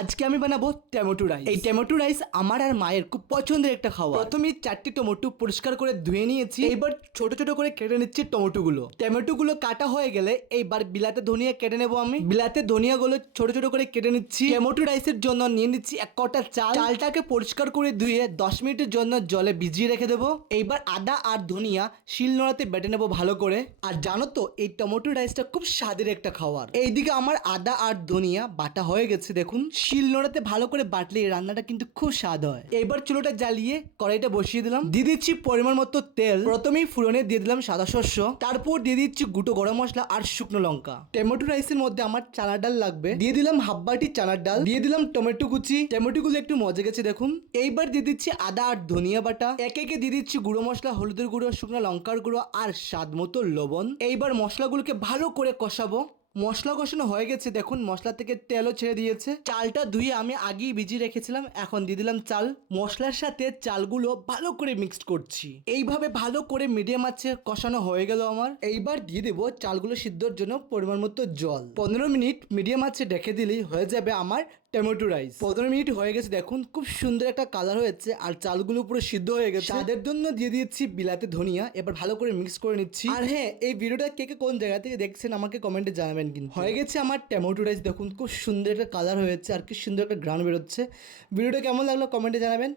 আজকে আমি বানাবো টমেটো রাইস। এই টমেটো রাইস আমার আর মায়ের খুব পছন্দের একটা খাবার। প্রথমে 4টি টমেটো পরিষ্কার করে ধুয়ে নিয়েছি। এইবার ছোট ছোট করে কেটে নিচ্ছি টমেটোগুলো কাটা হয়ে গেলে এইবার বিলাতে ধনিয়া কেটে নেবো আমি। বিলাতে ধনিয়াগুলো ছোট ছোট করে কেটে নিচ্ছি। টমেটো রাইসের জন্য নিয়ে নিচ্ছি 1 কটা চাল। চালটাকে পরিষ্কার করে ধুয়ে 10 মিনিটের জন্য জলে ভিজিয়ে রেখে দেবো। এইবার আদা আর ধনিয়া শিলনোড়াতে বেটে নেবো ভালো করে। আর জানো তো এই টমেটো রাইসটা খুব স্বাদের একটা খাবার। এইদিকে আমার আদা আর ধনিয়া বাটা হয়ে গেছে দেখুন। শিলনোড়াতে ভালো করে বাটলে এই রান্নাটা কিন্তু খুব স্বাদ হয়। এবার চুলোটা জ্বালিয়ে কড়াইটা বসিয়ে দিলাম। দিয়ে দিচ্ছি পরিমাণ মতো তেল। প্রথমেই ফুরনে দিয়ে দিলাম সাদা শস্য, তারপর দিয়ে দিচ্ছি গুঁটো গরম মশলা আর শুকনো লঙ্কা। টমেটো রাইসের মধ্যে আমার চানা ডাল লাগবে, দিয়ে দিলাম হাফ বাটি চানার ডাল, দিয়ে দিলাম টমেটো কুচি। টমেটোগুলো একটু মজে গেছে দেখুন। এইবার দিয়ে দিচ্ছি আদা আর ধনিয়া বাটা। একে একে দিয়ে দিচ্ছি গুঁড়ো মশলা, হলুদের গুঁড়ো, শুকনো লঙ্কার গুঁড়ো আর স্বাদ মতো লবণ। এইবার মশলাগুলোকে ভালো করে কষাবো। মশলা কষানো হয়ে গেছে দেখুন, মশলা থেকে তেলও ছেড়ে দিয়েছে। চালটা ধুয়ে আমি আগেই ভিজিয়ে রেখেছিলাম, এখন দিয়ে দিলাম চাল। মশলার সাথে চালগুলো ভালো করে মিক্সড করছি। এইভাবে ভালো করে মিডিয়াম আঁচে কষানো হয়ে গেল আমার। এইবার দিয়ে দেবো চালগুলো সিদ্ধর জন্য পরিমাণ মতো জল। 15 মিনিট মিডিয়াম আঁচে ঢেকে দিলেই হয়ে যাবে আমার টমেটো রাইস। 15 মিনিট হয়ে গেছে দেখুন, খুব সুন্দর একটা কালার হয়েছে আর চালগুলো পুরো সিদ্ধ হয়ে গেছে। স্বাদের জন্য দিয়ে দিচ্ছি বিলাতে ধনিয়া। এবার ভালো করে মিক্স করে নিচ্ছি। আর হ্যাঁ, এই ভিডিওটা কে কে কোন জায়গা থেকে দেখছেন আমাকে কমেন্টে জানাবেন। কিন্তু হয়ে গেছে আমার টমেটো রাইস দেখুন, খুব সুন্দর একটা কালার হয়েছে আর কি সুন্দর একটা গ্রান বেরোচ্ছে। ভিডিওটা কেমন লাগলো কমেন্টে জানাবেন।